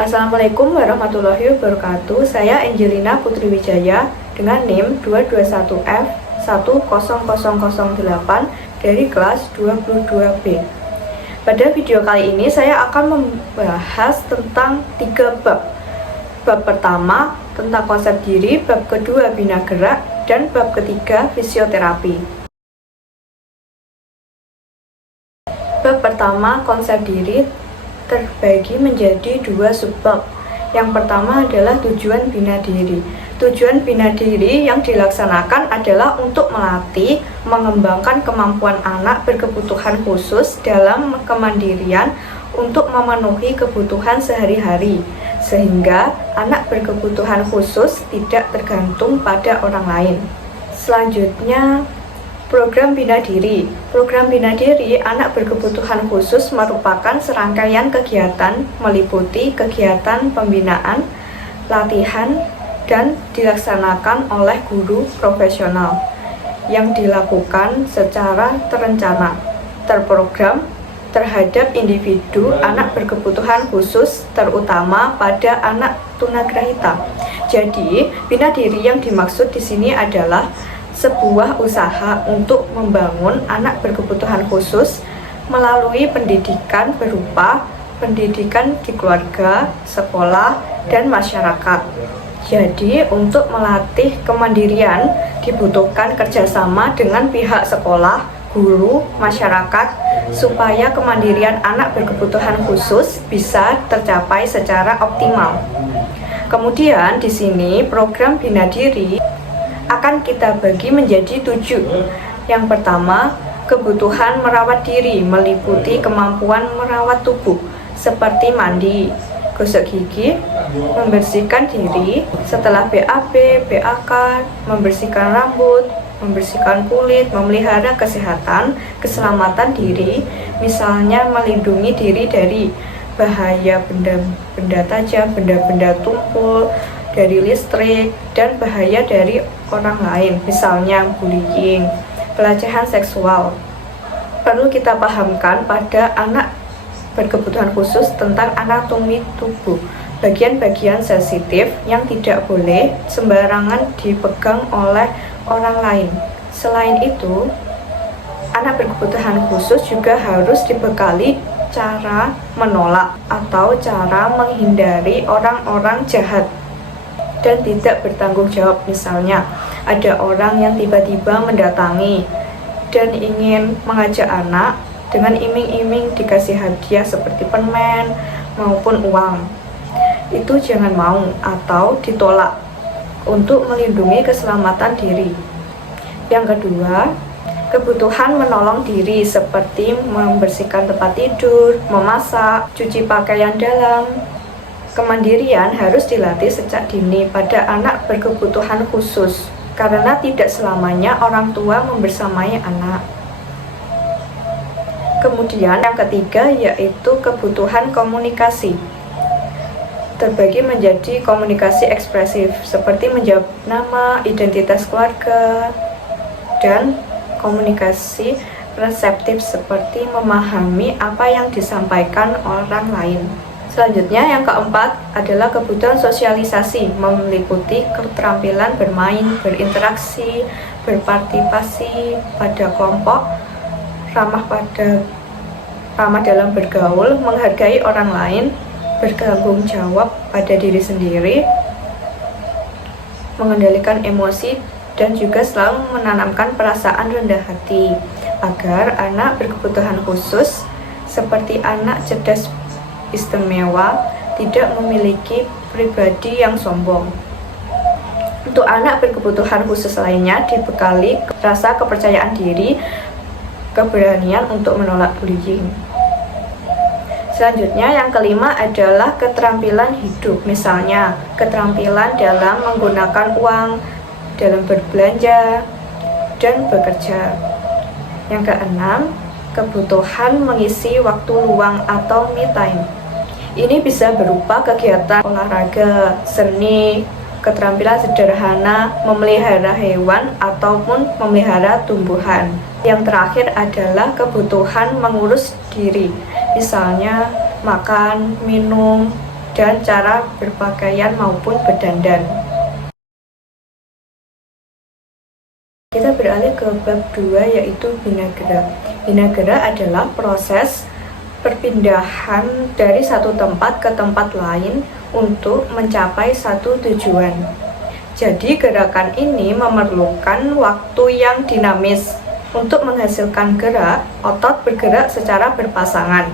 Assalamualaikum warahmatullahi wabarakatuh. Saya Angelina Putri Wijaya dengan NIM 221F10008 dari kelas 22B. Pada video kali ini saya akan membahas tentang 3 bab. Bab pertama tentang konsep diri, bab kedua bina gerak, dan bab ketiga fisioterapi. Bab pertama konsep diri terbagi menjadi 2 subbab. Yang pertama adalah tujuan bina diri. Tujuan bina diri yang dilaksanakan adalah untuk melatih, mengembangkan kemampuan anak berkebutuhan khusus dalam kemandirian untuk memenuhi kebutuhan sehari-hari, sehingga anak berkebutuhan khusus tidak tergantung pada orang lain. Selanjutnya, program bina diri. Program bina diri anak berkebutuhan khusus merupakan serangkaian kegiatan meliputi kegiatan pembinaan, latihan, dan dilaksanakan oleh guru profesional yang dilakukan secara terencana, terprogram terhadap individu anak berkebutuhan khusus, terutama pada anak tunagrahita. Jadi, bina diri yang dimaksud di sini adalah sebuah usaha untuk membangun anak berkebutuhan khusus melalui pendidikan berupa pendidikan di keluarga, sekolah, dan masyarakat. Jadi, untuk melatih kemandirian dibutuhkan kerjasama dengan pihak sekolah, guru, masyarakat, supaya kemandirian anak berkebutuhan khusus bisa tercapai secara optimal. Kemudian di sini program bina diri akan kita bagi menjadi 7. Yang pertama, kebutuhan merawat diri meliputi kemampuan merawat tubuh seperti mandi, gosok gigi, membersihkan diri setelah BAB, BAK, membersihkan rambut, membersihkan kulit, memelihara kesehatan, keselamatan diri, misalnya melindungi diri dari bahaya benda-benda tajam, benda-benda tumpul, dari listrik, dan bahaya dari orang lain, misalnya bullying, pelecehan seksual. Perlu kita pahamkan pada anak berkebutuhan khusus tentang anatomi tubuh, bagian-bagian sensitif yang tidak boleh sembarangan dipegang oleh orang lain. Selain itu, anak berkebutuhan khusus juga harus dibekali cara menolak atau cara menghindari orang-orang jahat dan tidak bertanggung jawab. Misalnya, ada orang yang tiba-tiba mendatangi dan ingin mengajak anak dengan iming-iming dikasih hadiah seperti permen maupun uang. Itu jangan mau atau ditolak untuk melindungi keselamatan diri. Yang kedua, kebutuhan menolong diri seperti membersihkan tempat tidur, memasak, cuci pakaian dalam. Kemandirian harus dilatih sejak dini pada anak berkebutuhan khusus, karena tidak selamanya orang tua membersamai anak. Kemudian yang ketiga yaitu kebutuhan komunikasi. Terbagi menjadi komunikasi ekspresif seperti menjawab nama, identitas keluarga, dan komunikasi reseptif seperti memahami apa yang disampaikan orang lain. Selanjutnya yang keempat adalah kebutuhan sosialisasi, meliputi keterampilan bermain, berinteraksi, berpartisipasi pada kelompok, ramah dalam bergaul, menghargai orang lain, bertanggung jawab pada diri sendiri, mengendalikan emosi, dan juga selalu menanamkan perasaan rendah hati agar anak berkebutuhan khusus seperti anak cerdas istimewa tidak memiliki pribadi yang sombong. Untuk anak berkebutuhan khusus lainnya dibekali rasa kepercayaan diri, keberanian untuk menolak bullying. Selanjutnya yang kelima adalah keterampilan hidup, misalnya keterampilan dalam menggunakan uang, dalam berbelanja, dan bekerja. Yang keenam, kebutuhan mengisi waktu luang atau me time. Ini bisa berupa kegiatan olahraga, seni, keterampilan sederhana, memelihara hewan ataupun memelihara tumbuhan. Yang terakhir adalah kebutuhan mengurus diri, misalnya makan, minum, dan cara berpakaian maupun berdandan. Kita beralih ke bab 2, yaitu bina gerak. Bina gerak adalah proses perpindahan dari satu tempat ke tempat lain untuk mencapai satu tujuan. Jadi gerakan ini memerlukan waktu yang dinamis. Untuk menghasilkan gerak, otot bergerak secara berpasangan.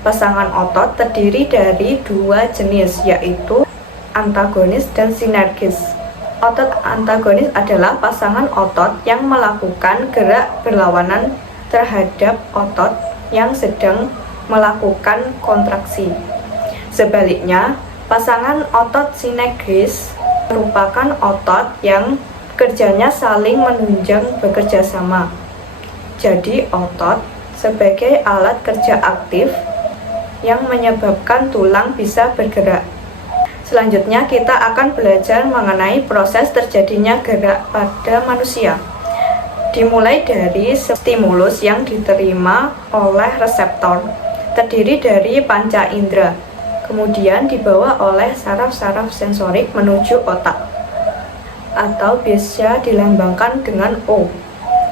Pasangan otot terdiri dari dua jenis, yaitu antagonis dan sinergis. Otot antagonis adalah pasangan otot yang melakukan gerak berlawanan terhadap otot yang sedang melakukan kontraksi. Sebaliknya, pasangan otot sinergis merupakan otot yang kerjanya saling menunjang bekerja sama. Jadi, otot sebagai alat kerja aktif yang menyebabkan tulang bisa bergerak. Selanjutnya kita akan belajar mengenai proses terjadinya gerak pada manusia. Dimulai dari stimulus yang diterima oleh reseptor, terdiri dari panca indera, kemudian dibawa oleh saraf-saraf sensorik menuju otak, atau bisa dilambangkan dengan O.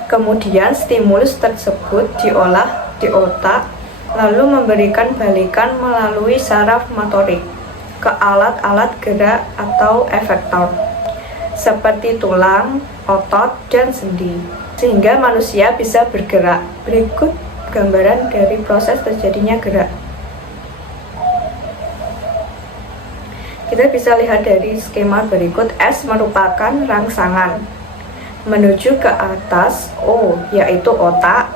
Kemudian stimulus tersebut diolah di otak, lalu memberikan balikan melalui saraf motorik ke alat-alat gerak atau efektor seperti tulang, otot, dan sendi, sehingga manusia bisa bergerak. Berikut gambaran dari proses terjadinya gerak. Kita bisa lihat dari skema berikut. S merupakan rangsangan menuju ke atas O, yaitu otak,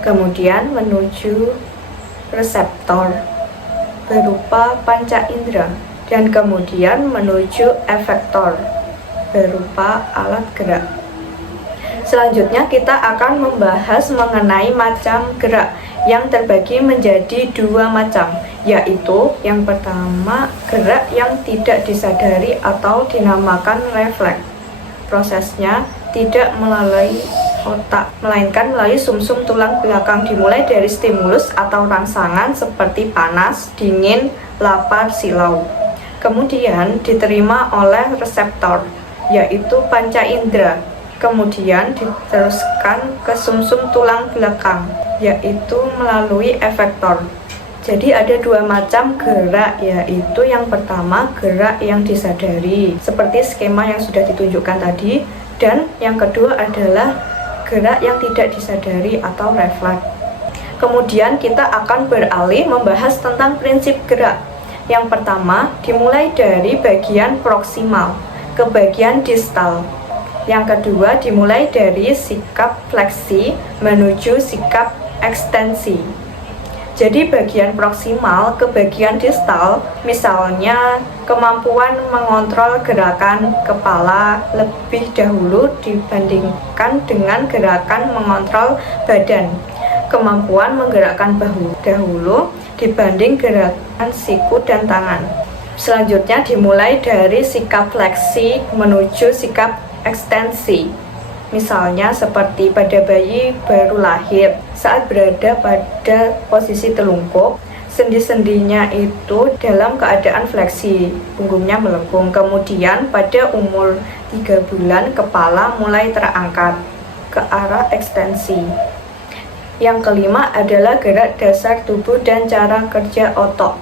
kemudian menuju reseptor berupa panca indera, dan kemudian menuju efektor berupa alat gerak. Selanjutnya kita akan membahas mengenai macam gerak yang terbagi menjadi dua macam, yaitu yang pertama gerak yang tidak disadari atau dinamakan refleks. Prosesnya tidak melalui otak, melainkan melalui sumsum tulang belakang, dimulai dari stimulus atau rangsangan seperti panas, dingin, lapar, silau. Kemudian diterima oleh reseptor, yaitu panca indera. Kemudian diteruskan ke sumsum tulang belakang, yaitu melalui efektor. Jadi ada dua macam gerak, yaitu yang pertama gerak yang disadari, seperti skema yang sudah ditunjukkan tadi, dan yang kedua adalah gerak yang tidak disadari atau refleks. Kemudian kita akan beralih membahas tentang prinsip gerak. Yang pertama dimulai dari bagian proksimal ke bagian distal. Yang kedua dimulai dari sikap fleksi menuju sikap ekstensi. Jadi bagian proksimal ke bagian distal, misalnya kemampuan mengontrol gerakan kepala lebih dahulu dibandingkan dengan gerakan mengontrol badan. Kemampuan menggerakkan bahu dahulu dibanding gerakan siku dan tangan. Selanjutnya dimulai dari sikap fleksi menuju sikap ekstensi. Misalnya seperti pada bayi baru lahir, saat berada pada posisi telungkup, sendi-sendinya itu dalam keadaan fleksi, punggungnya melengkung. Kemudian pada umur 3 bulan, kepala mulai terangkat ke arah ekstensi. Yang kelima adalah gerak dasar tubuh dan cara kerja otot.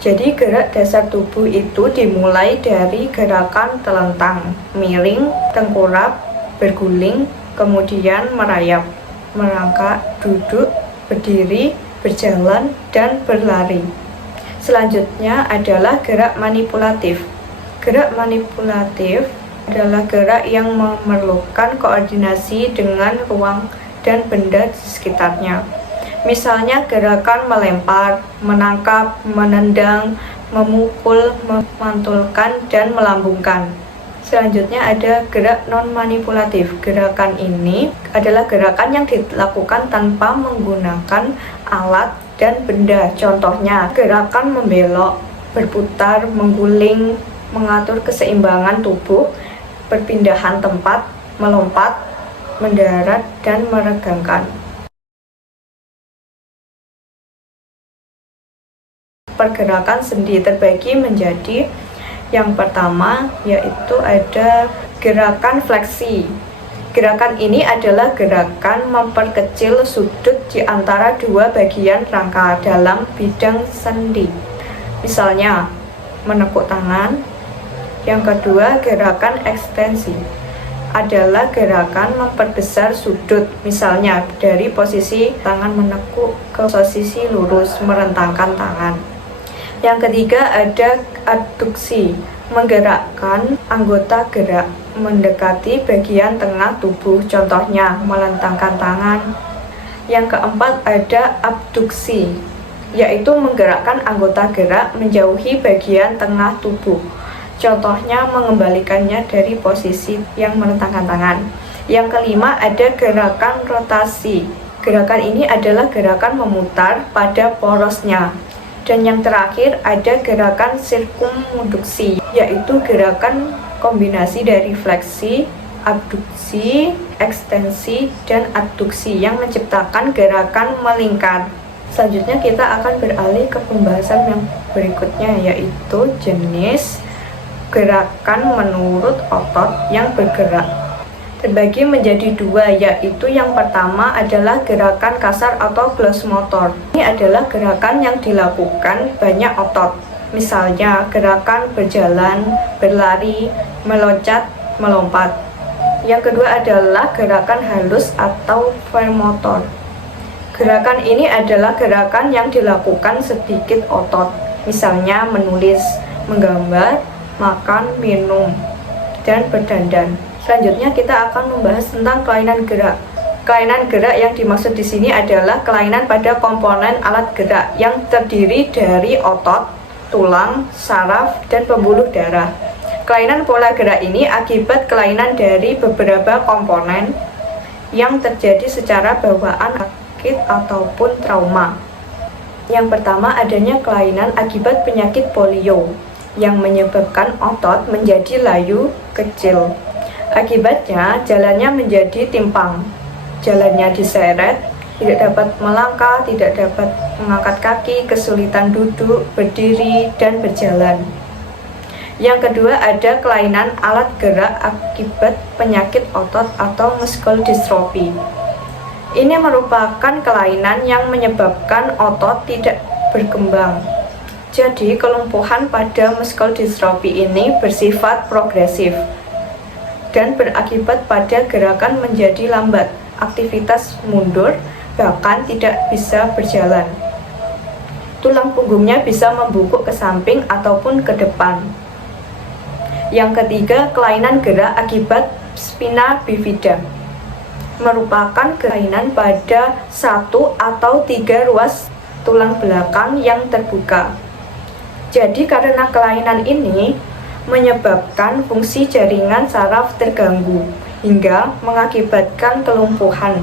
Jadi gerak dasar tubuh itu dimulai dari gerakan telentang, miring, tengkurap, berguling, kemudian merayap, merangkak, duduk, berdiri, berjalan, dan berlari. Selanjutnya adalah gerak manipulatif. Gerak manipulatif adalah gerak yang memerlukan koordinasi dengan ruang dan benda di sekitarnya. Misalnya gerakan melempar, menangkap, menendang, memukul, memantulkan, dan melambungkan. Selanjutnya ada gerak non-manipulatif. Gerakan ini adalah gerakan yang dilakukan tanpa menggunakan alat dan benda. Contohnya, gerakan membelok, berputar, mengguling, mengatur keseimbangan tubuh, perpindahan tempat, melompat, mendarat, dan meregangkan. pergerakan sendi terbagi menjadi yang pertama yaitu ada gerakan fleksi. Gerakan ini adalah gerakan memperkecil sudut di antara dua bagian rangka dalam bidang sendi. Misalnya menekuk tangan. Yang kedua, gerakan ekstensi adalah gerakan memperbesar sudut, misalnya dari posisi tangan menekuk ke posisi lurus merentangkan tangan. Yang ketiga ada adduksi, menggerakkan anggota gerak mendekati bagian tengah tubuh, contohnya melentangkan tangan. Yang keempat ada abduksi, yaitu menggerakkan anggota gerak menjauhi bagian tengah tubuh, contohnya mengembalikannya dari posisi yang melentangkan tangan. Yang kelima ada gerakan rotasi. Gerakan ini adalah gerakan memutar pada porosnya. Dan yang terakhir ada gerakan sirkumduksi, yaitu gerakan kombinasi dari fleksi, abduksi, ekstensi, dan adduksi yang menciptakan gerakan melingkar. Selanjutnya kita akan beralih ke pembahasan yang berikutnya, yaitu jenis gerakan menurut otot yang bergerak. Terbagi menjadi dua, yaitu yang pertama adalah gerakan kasar atau gross motor. Ini adalah gerakan yang dilakukan banyak otot, misalnya gerakan berjalan, berlari, meloncat, melompat. Yang kedua adalah gerakan halus atau motor. Gerakan ini adalah gerakan yang dilakukan sedikit otot, misalnya menulis, menggambar, makan, minum, dan berdandan. Selanjutnya kita akan membahas tentang kelainan gerak. Kelainan gerak yang dimaksud di sini adalah kelainan pada komponen alat gerak yang terdiri dari otot, tulang, saraf, dan pembuluh darah. Kelainan pola gerak ini akibat kelainan dari beberapa komponen yang terjadi secara bawaan, sakit, ataupun trauma. Yang pertama adanya kelainan akibat penyakit polio yang menyebabkan otot menjadi layu, kecil. Akibatnya, jalannya menjadi timpang, jalannya diseret, tidak dapat melangkah, tidak dapat mengangkat kaki, kesulitan duduk, berdiri, dan berjalan. Yang kedua ada kelainan alat gerak akibat penyakit otot atau muscle dystrophy. Ini merupakan kelainan yang menyebabkan otot tidak berkembang. Jadi, kelumpuhan pada muscle dystrophy ini bersifat progresif dan berakibat pada gerakan menjadi lambat, aktivitas mundur, bahkan tidak bisa berjalan. Tulang punggungnya bisa membungkuk ke samping ataupun ke depan. Yang ketiga, kelainan gerak akibat spina bifida. Merupakan kelainan pada 1 atau 3 ruas tulang belakang yang terbuka. Jadi karena kelainan ini menyebabkan fungsi jaringan saraf terganggu hingga mengakibatkan kelumpuhan.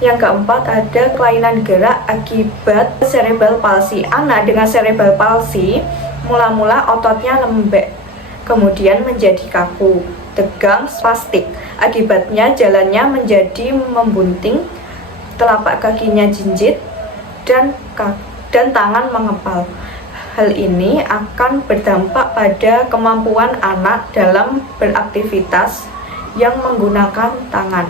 Yang keempat ada kelainan gerak akibat cerebral palsy. Anak dengan cerebral palsy mula-mula ototnya lembek, kemudian menjadi kaku, tegang, spastik. Akibatnya jalannya menjadi membunting, telapak kakinya jinjit, dan tangan mengepal. Hal ini akan berdampak pada kemampuan anak dalam beraktivitas yang menggunakan tangan.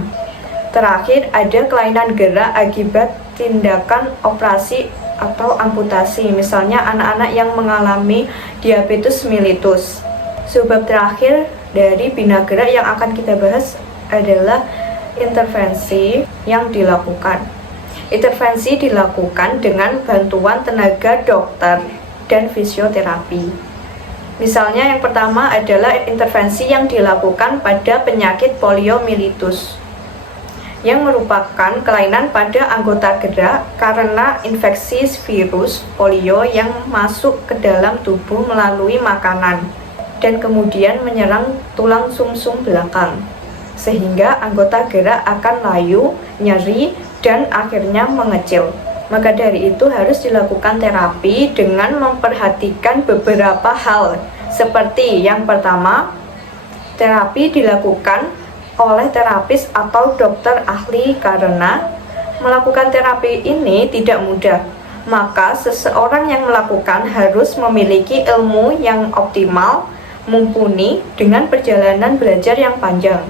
Terakhir, ada kelainan gerak akibat tindakan operasi atau amputasi, misalnya anak-anak yang mengalami diabetes mellitus. Sebab terakhir dari bina gerak yang akan kita bahas adalah intervensi yang dilakukan. Intervensi dilakukan dengan bantuan tenaga dokter dan fisioterapi. Misalnya yang pertama adalah intervensi yang dilakukan pada penyakit poliomyelitis, yang merupakan kelainan pada anggota gerak karena infeksi virus polio yang masuk ke dalam tubuh melalui makanan dan kemudian menyerang tulang sumsum belakang, sehingga anggota gerak akan layu, nyeri, dan akhirnya mengecil. Maka dari itu harus dilakukan terapi dengan memperhatikan beberapa hal, seperti yang pertama, terapi dilakukan oleh terapis atau dokter ahli karena melakukan terapi ini tidak mudah. Maka seseorang yang melakukan harus memiliki ilmu yang optimal, mumpuni dengan perjalanan belajar yang panjang.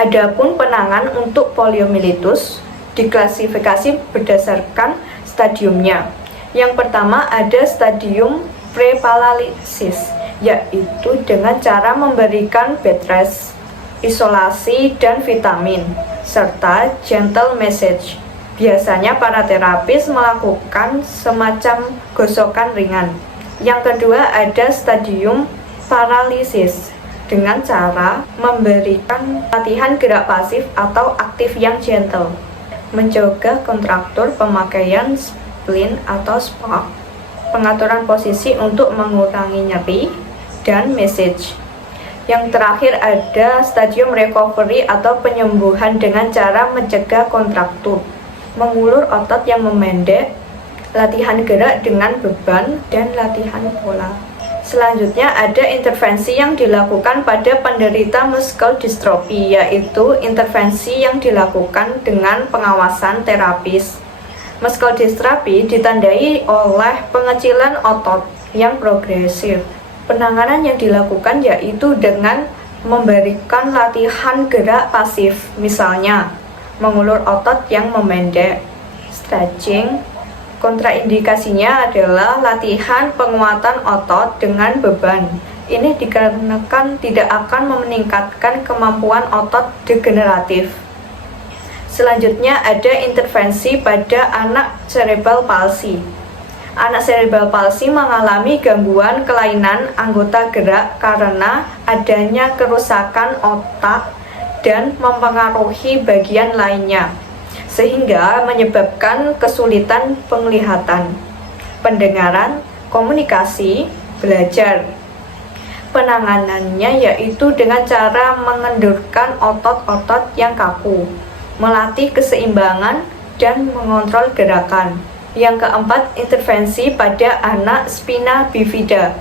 Adapun penanganan untuk poliomyelitis diklasifikasi berdasarkan stadiumnya. Yang pertama ada stadium preparalisis, yaitu dengan cara memberikan bed rest, isolasi dan vitamin, serta gentle massage. Biasanya para terapis melakukan semacam gosokan ringan. Yang kedua ada stadium paralisis dengan cara memberikan latihan gerak pasif atau aktif yang gentle, mencegah kontraktur pemakaian spleen atau spark, pengaturan posisi untuk mengurangi nyeri, dan massage. Yang terakhir ada stadium recovery atau penyembuhan dengan cara mencegah kontraktur, mengulur otot yang memendek, latihan gerak dengan beban, dan latihan pola. Selanjutnya ada intervensi yang dilakukan pada penderita muscle dystrophy, yaitu intervensi yang dilakukan dengan pengawasan terapis. Muscle dystrophy ditandai oleh pengecilan otot yang progresif. Penanganan yang dilakukan yaitu dengan memberikan latihan gerak pasif, misalnya mengulur otot yang memendek, stretching. Kontraindikasinya adalah latihan penguatan otot dengan beban. Ini dikarenakan tidak akan meningkatkan kemampuan otot degeneratif. Selanjutnya ada intervensi pada anak cerebral palsy. Anak cerebral palsy mengalami gangguan kelainan anggota gerak karena adanya kerusakan otak dan mempengaruhi bagian lainnya, sehingga menyebabkan kesulitan penglihatan, pendengaran, komunikasi, belajar. Penanganannya yaitu dengan cara mengendurkan otot-otot yang kaku, melatih keseimbangan, dan mengontrol gerakan. Yang keempat, intervensi pada anak spina bifida.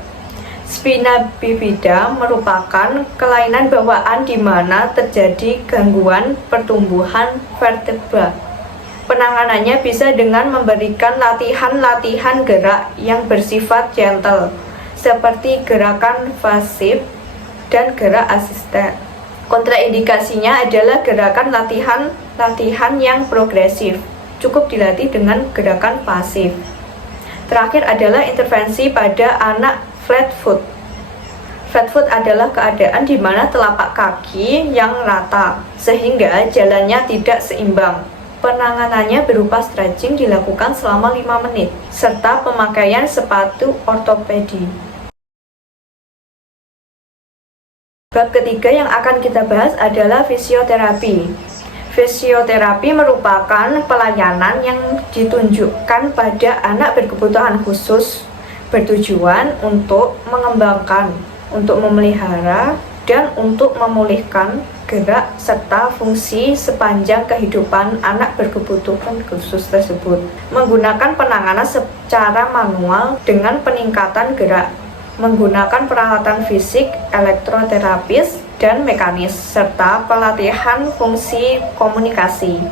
Spina bifida merupakan kelainan bawaan di mana terjadi gangguan pertumbuhan vertebra. Penanganannya bisa dengan memberikan latihan-latihan gerak yang bersifat gentle, seperti gerakan pasif dan gerak asisten. Kontraindikasinya adalah gerakan latihan yang progresif, cukup dilatih dengan gerakan pasif. Terakhir adalah intervensi pada anak flat foot. Flat foot adalah keadaan di mana telapak kaki yang rata, sehingga jalannya tidak seimbang. Penanganannya berupa stretching dilakukan selama 5 menit, serta pemakaian sepatu ortopedi. Bab ketiga yang akan kita bahas adalah fisioterapi. Fisioterapi merupakan pelayanan yang ditunjukkan pada anak berkebutuhan khusus, bertujuan untuk mengembangkan, untuk memelihara, dan untuk memulihkan gerak serta fungsi sepanjang kehidupan anak berkebutuhan khusus tersebut. Menggunakan penanganan secara manual dengan peningkatan gerak, menggunakan peralatan fisik, elektroterapis, dan mekanis, serta pelatihan fungsi komunikasi.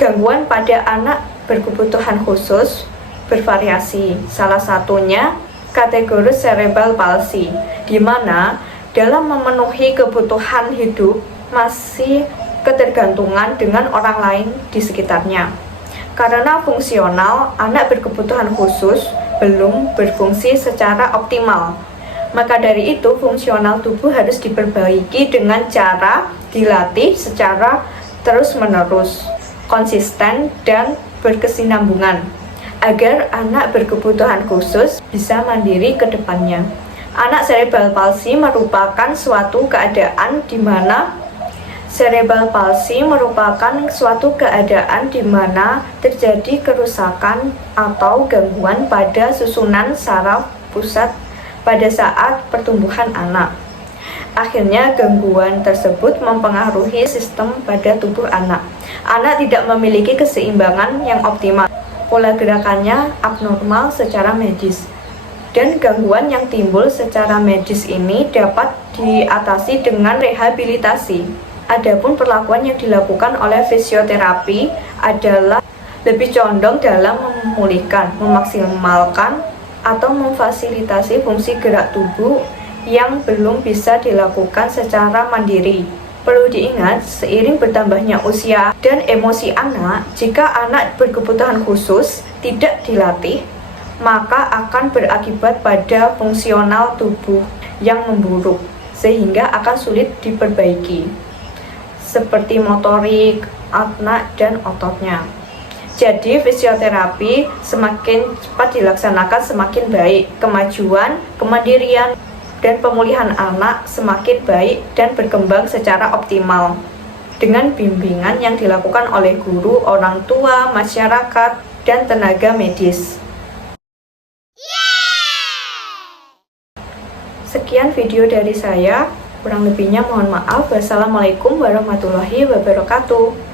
Gangguan pada anak berkebutuhan khusus bervariasi, salah satunya kategori cerebral palsy, di mana dalam memenuhi kebutuhan hidup masih ketergantungan dengan orang lain di sekitarnya. Karena fungsional, anak berkebutuhan khusus belum berfungsi secara optimal. Maka dari itu, fungsional tubuh harus diperbaiki dengan cara dilatih secara terus-menerus, konsisten, dan berkesinambungan, agar anak berkebutuhan khusus bisa mandiri ke depannya. Anak cerebral palsy merupakan suatu keadaan di mana terjadi kerusakan atau gangguan pada susunan saraf pusat pada saat pertumbuhan anak. Akhirnya gangguan tersebut mempengaruhi sistem pada tubuh anak. Anak tidak memiliki keseimbangan yang optimal. Pola gerakannya abnormal secara medis. Dan gangguan yang timbul secara medis ini dapat diatasi dengan rehabilitasi. Adapun perlakuan yang dilakukan oleh fisioterapi adalah lebih condong dalam memulihkan, memaksimalkan, atau memfasilitasi fungsi gerak tubuh yang belum bisa dilakukan secara mandiri. Perlu diingat, seiring bertambahnya usia dan emosi anak, jika anak berkebutuhan khusus tidak dilatih, maka akan berakibat pada fungsional tubuh yang memburuk, sehingga akan sulit diperbaiki, seperti motorik, anak, dan ototnya. Jadi fisioterapi semakin cepat dilaksanakan semakin baik, kemajuan, kemandirian, dan pemulihan anak semakin baik dan berkembang secara optimal. Dengan bimbingan yang dilakukan oleh guru, orang tua, masyarakat, dan tenaga medis. Sekian video dari saya, kurang lebihnya mohon maaf. Wassalamualaikum warahmatullahi wabarakatuh.